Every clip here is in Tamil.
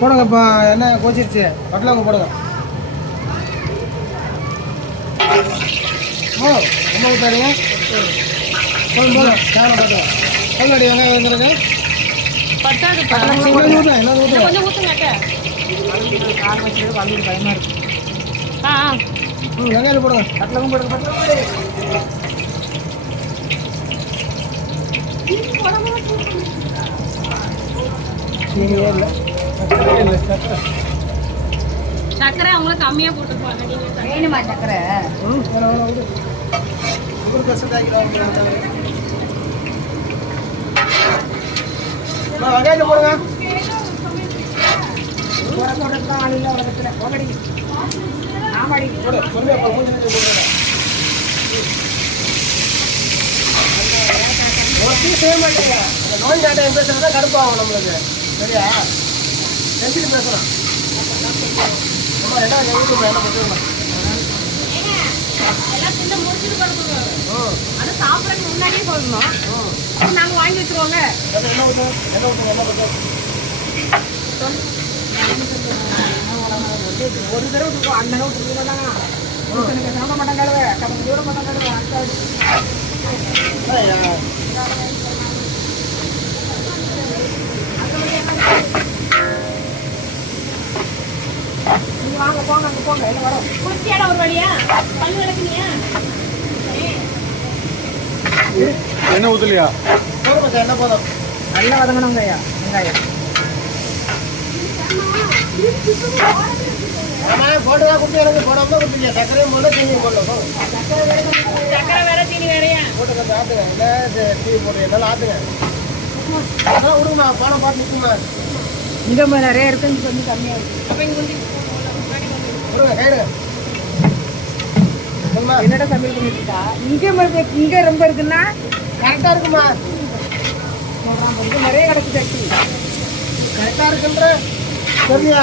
போடுங்க இப்போ என்ன கோச்சிருச்சு? வட்டலவங்க போடுங்க. ஓ ரொம்ப ஊற்றாதீங்க போதும் போதும். தேவை பார்த்து கல்லடி வெங்காயம் வந்துருங்க ஊற்றுங்க கொஞ்சம் ஊற்றுங்க அக்கா காரம் வச்சது வலியுது பயமா இருக்கு ஆ ஆ. ம் வெங்காயம் போடுங்க. பட்டலவும் போடுங்க பட்டலவும் நீங்கள் இல்லை சக்கரை அவங்களுக்கு கம்மியாக போட்டுருப்பாங்க நீங்கள் சர்க்கரை. வேணுமா சக்கரை ஆமாடி செய்ய மாட்டீங்க இந்த நோய் நாட்டம் பேசுறது தான் கடுப்பாகும் நம்மளுக்கு. சரியா? செஞ்சுட்டு பேசலாம் என்ன என்ன பண்ணுறோம் எல்லாம் முடிச்சுட்டு கொடுக்குங்க ம் அது சாப்பிட்றதுக்கு முன்னாடியே சொல்லணும் நாங்கள் வாங்கி வச்சுருவோங்க என்ன ஊற்று என்ன ஊற்றுங்க என்ன பண்ணுறோம் ஒரு தடவை அந்த அளவு எனக்கு சாப்பிட மாட்டாங்க தூர மாட்டாங்க வாங்க போங்க அங்கே போங்க. எல்லாம் வரோம்? குளிச்சியாடா ஒரு வழியா? பல்லு விளக்குனியா என்ன போதும் மச்சான், என்ன போதும்? நல்லா வதங்கணுங்க ஐயா வெங்காயம். போட்டுதான் கொடுத்து போடாம கொடுத்துருக்கீங்க சக்கரையும் போடணும் தண்ணியும் போடணும். சர்க்கரை வேற தீனி வேறையா? போட்டு இது? டீ போட்டு என்னாலும் ஆட்டுங்க அதான் விடுங்கம்மா பணம் பார்த்து நிற்குமா இங்கே நிறைய இருக்குன்னு கொஞ்சம் கம்மியாக இருக்கு. அப்போ இங்கே என்னடா சமையல் பண்ணிட்டு இருக்கா? இங்கே இங்கே ரொம்ப இருக்குன்னா? கரெக்டாக இருக்குமா? நிறைய கிடக்கு சட்டி. கரெக்டாக இருக்குன்ற சொல்லியா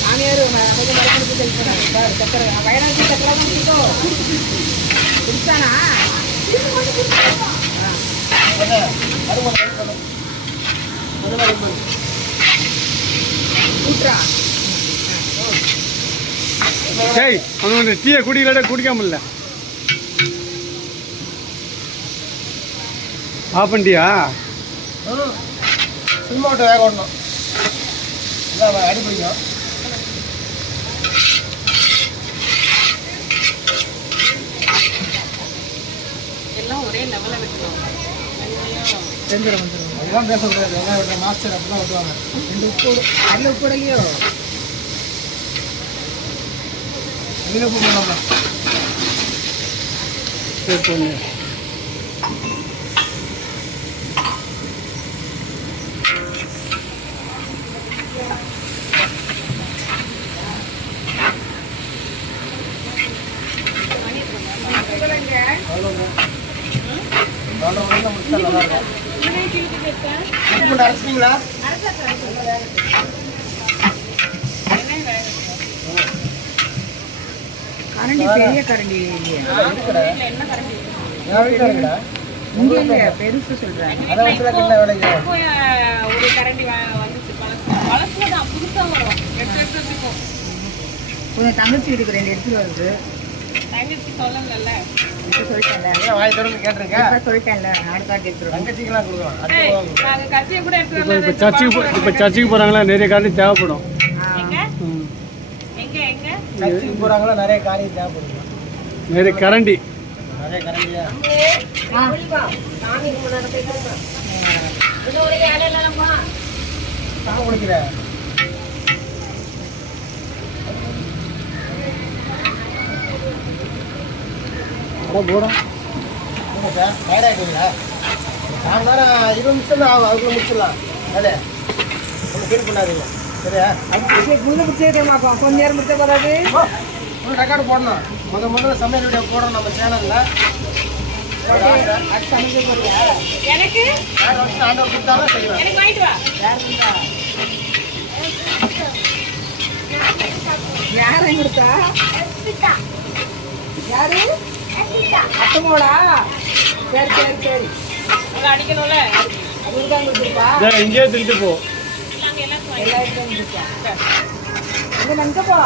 மாமியார் கொஞ்சம் செலுத்தினாங்க சக்கரை வயநாட்டு சக்கரை தான் குடிச்சானா? ஏய் கொஞ்சம் help அவன் டீயை குடிக்கலாட குடிக்காம ஆஃப் பண்ணிட்டியா? ம். சும்மா விட்டு வேக ஓடணும் இதான் எல்லாம் ஒரே லெவலில் விட்டுருவோம் வெங்காயம் வந்துடும் அதெல்லாம் பேச முடியாது. வெட்டுற மாஸ்டர் அப்படி தான் வெட்டுவாங்க இந்த உப்பு அதில் உப்பு இல்லையோ அதில் உப்பு போடணும் சரி பொண்ணு முடிச்சா நல்லா இருக்கும் கரண்டி பெரிய கரண்டி இல்லையே. இங்கே இல்லையா பெருசு சொல்கிறாங்க அதை வச்சு தான் கிண்ண வேலைக்கு இப்போ அஹ், ஒரு கரண்டி வ- வந்துச்சு பழசு பழசுல தான் புதுசாக வரும் எடுத்து எடுத்து வச்சுப்போம் கொஞ்சம் தங்கச்சி வீட்டுக்கு ரெண்டு எடுத்துட்டு வருது தங்கச்சி சொல்லல இப்போ சர்ச்சுக்கு போ- இப்போ சர்ச்சுக்கு போகிறாங்களா நிறைய காரணம் தேவைப்படும். சர்ச்சுக்கு போகிறாங்களா நிறைய காரியம் தேவைப்படுது நிறைய கரண்டி. நிறைய கரண்டியா? சாப்பிட குடிக்கிற? போகிறோம் சார் டயர்டாகிட்டீங்களா நாலு நேரம் இருபது நிமிஷம் அதுக்குள்ள முடிச்சிடலாம் வேலையை ஒன்றும் ஃபீல் பண்ணாதீங்க சரியா முள்ளு பிடிச்சிருக்கேன் கொஞ்ச நேரம் முடிச்ச போதாது ஒரு ரெக்கார்டு போடணும். முத முதல்ல சமையல் வீடியோ போடுறோம் நம்ம சேனலில் எனக்கு? ஆண்டவர் கொடுத்தாலும் செய்வேன். எனக்கு வாங்கிட்டு வா. யார் இருந்தா யாரை கொடுத்தா? யாரு? அத்தமோடா சரி சரி சரி. அடிக்கணும்ல? இங்கேயே திருட்டு போ. நாங்க எல்லா இங்கே நினைக்க போ.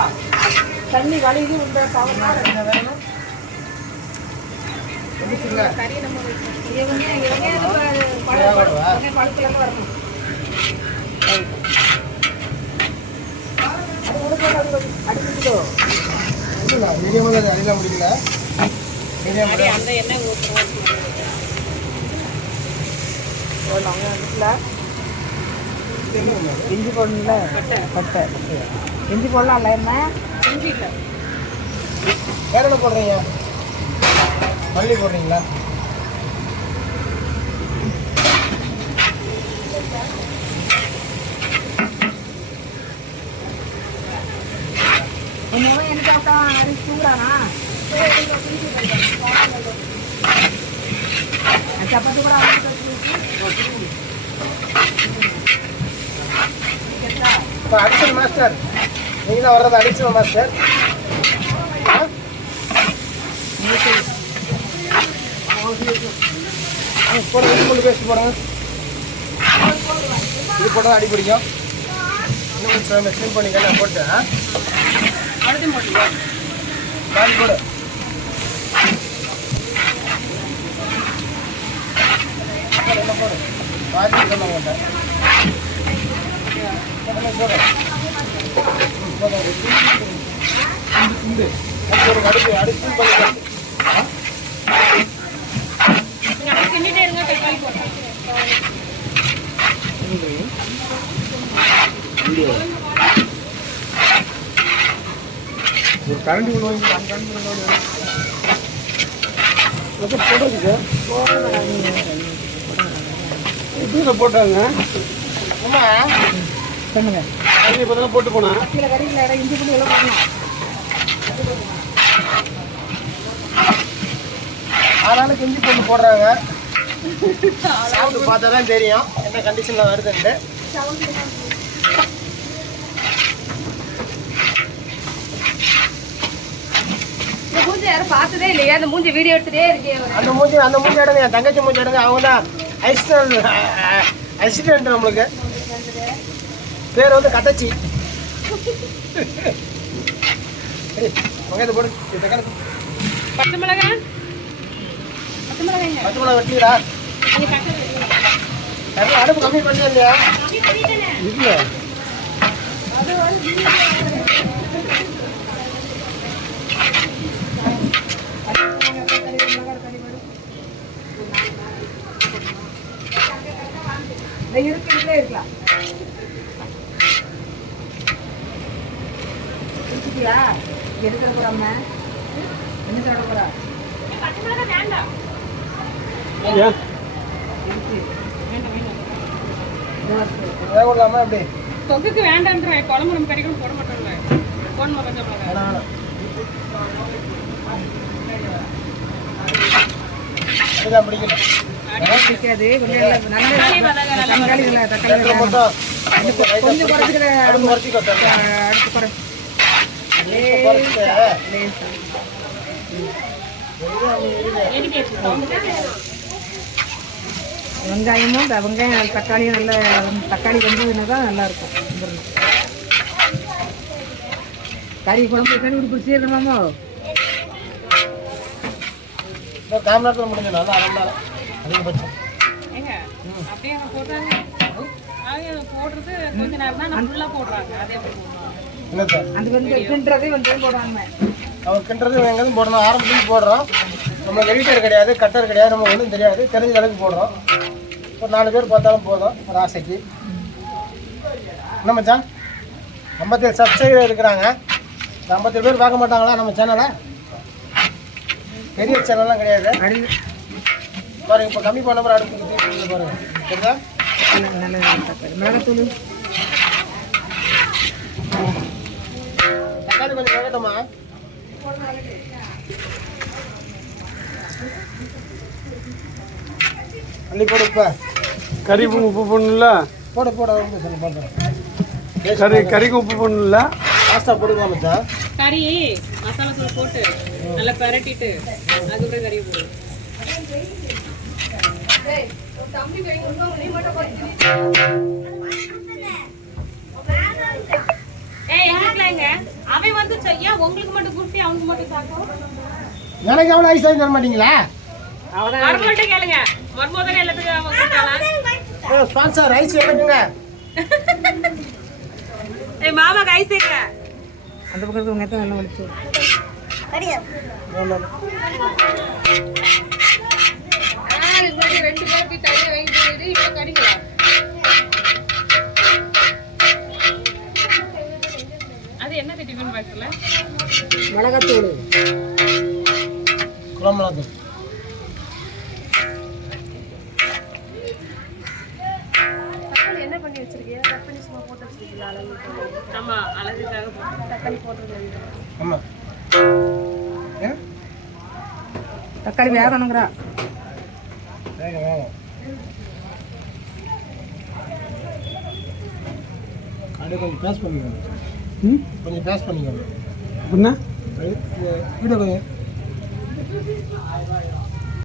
தண்ணி வலிது உண்ட கவனம் என்ன வேணும்? இவங்க பழம் பழத்துலேருந்து வரணும்? மீடியமாக தான் அடிலாம் முடியல அந்த எண்ணெய் இஞ்சி போடணும்ல பட்டை இஞ்சி போடலாம்ல என்ன இஞ்சி இல்லை வேற என்ன போடுறீங்க மல்லி போடுறீங்களா கொஞ்சம் எனக்கு அப்புறம் அரிசி தூங்குறானா இப்போ அடிஷன் மாஸ்டர் நீங்கள் தான் வர்றது அடிஷனல் மாஸ்டர் போடுங்க இது கொண்டு போடுங்க. இது போட்டால் அடி பிடிக்கும். இன்னும் கொஞ்சம் ஸ்லிம் பண்ணிக்க நான் போட்டு போடு போடு, இன்னும் போடு பாதி சொல்ல மாட்டேன் போடு, போடு. ம், போடு. துண்டு, துண்டு. அடுத்து ஒரு அடுப்பு, அடுப்பு பண்ணிக்கலாம். நீங்க அப்படியே கிண்டிட்டே இருங்க ஒரு கரண்டி கொண்டு வந்து அந்த இதில் போட்டாங்க. அம்மா பண்ணுங்க அது இப்போ தான் போட்டு போனேன் கீழே கறியில் இடம் இஞ்சி புளி எல்லாம் பண்ணணும் ஆனாலும் கெஞ்சி போட்டு போடுறாங்க. சாப்பிட்டு பார்த்தா தான் தெரியும். என்ன கண்டிஷனில் வருதுன்ட்டு. இந்த மூஞ்சி யாரும் பார்த்ததே இல்லையா? அந்த மூஞ்சி வீடியோ எடுத்துட்டே இருக்கே அந்த மூஞ்சி அந்த மூஞ்சி எடுங்க. என் தங்கச்சி மூஞ்சி எடுங்க. அவங்க தான் ஐஸ்டல் அசிஸ்டன்ட் நம்மளுக்கு. பேர் வந்து கட்டச்சி. சரி வெங்காயத்தை போடு இது தக்காளி பச்சை மிளகாய் பச்சை மிளகா கறி அடுப்பு கம்மி பண்ணியா இல்லையா? இல்லை. இருக்கிறதே இருக்கலாம். இருக்குதியா எடுக்கிற என்ன சாப்பிட போறா? விடலாமா எப்படி? தொகுக்கு வேண்டான்றேன் குழம்பு நம்ம கறிக்கும் போட மாட்டோம்ல. போடணும் வேணாம் இதுதான் பிடிக்கல கொஞ்சம் தக்காளி தக்காளி கொஞ்சம் குறைச்சிக்கிற அடுத்து குறை வெங்காயமும் வெங்காயம் தக்காளியும் நல்ல தக்காளி வெந்ததுன்னா தான் நல்லா இருக்கும். கறி குழம்பு கறி ஒரு பிடிச்சிருக்கணுமாமோ இன்னும் கால் நேரத்தில் முடிஞ்சிடும் அதான் அரை மணி நேரம் அதிகபட்சம். ஏங்க அப்படியே அவங்க போடுறாங்க அவங்க போடுறது கொஞ்ச நேரம் தான் நம்ம ஃபுல்லாக போடுறாங்க. அதே போடுறாங்க என்ன சார்? அது வந்து கிண்டுறதே வந்து போடுவாங்க அவன் கிண்டுறது எங்கேருந்து போடணும். ஆரம்பத்துலேருந்து போடுறோம். நம்மளுக்கு எடிட்டர் கிடையாது கட்டர் கிடையாது நமக்கு ஒன்றும் தெரியாது. தெரிஞ்ச அளவுக்கு போடுறோம். ஒரு நாலு பேர் பார்த்தாலும் போதும் ஒரு ஆசைக்கு. என்ன மச்சான்? ஐம்பத்தேழு சப்ஸ்கிரைபர் இருக்கிறாங்க. ஐம்பத்தேழு பேர் பார்க்க மாட்டாங்களா நம்ம சேனலை பெரிய சேனல்லாம் கிடையாது. பாருங்க இப்போ கம்மி பண்ண அடுப்பு தீ பாருங்க. சரிதா மிளகாத்தூள் தக்காளி கொஞ்சம் வேகட்டுமா அள்ளி போடு இப்போ. கறி உப்பு போடணும்ல? போட போட வந்து சொல்லி பார்க்குறேன் கறி கறிக்கு உப்பு போடணும்ல? பாஸ்தா மச்சான். கறி மசாலா தூள் போட்டு நல்லா பிரட்டிட்டு அதுக்கப்புறம் கறியை போடு. அவன் வந்து ஏன் உங்களுக்கு மட்டும் குடுத்து அவனுக்கு மட்டும் சாப்பிடும் எனக்கு எவ்வளோ ஐஸ் வாங்கி தர மாட்டீங்களா? மருமகிட்ட கேளுங்க. மருமகன் எல்லாத்துக்கும் அவன் ஸ்பான்சர் ஐஸ் எனக்குங்க ஏய் மாமா கை சேர்க்க அந்த பக்கம் இருக்க நேரத்தை நல்லா வலிச்சு? ரெண்டு பேருக்கு தனியாக வாங்கி போகுது இப்போ கறிக்கலாம் அது என்ன டிஃபன் பாக்ஸ்ல மிளகாத்தூள். குழம்புலாது அழகுக்காக போட்டோம் ஆமாம் தக்காளி வேகணுங்கிறா. வேகம் வேகம். அப்படியே கொஞ்சம் பேஸ் பண்ணிக்கணும் ம்? கொஞ்சம் பேஸ் பண்ணிக்கணும் அப்படின்னா? வீடியோ கொஞ்சம்.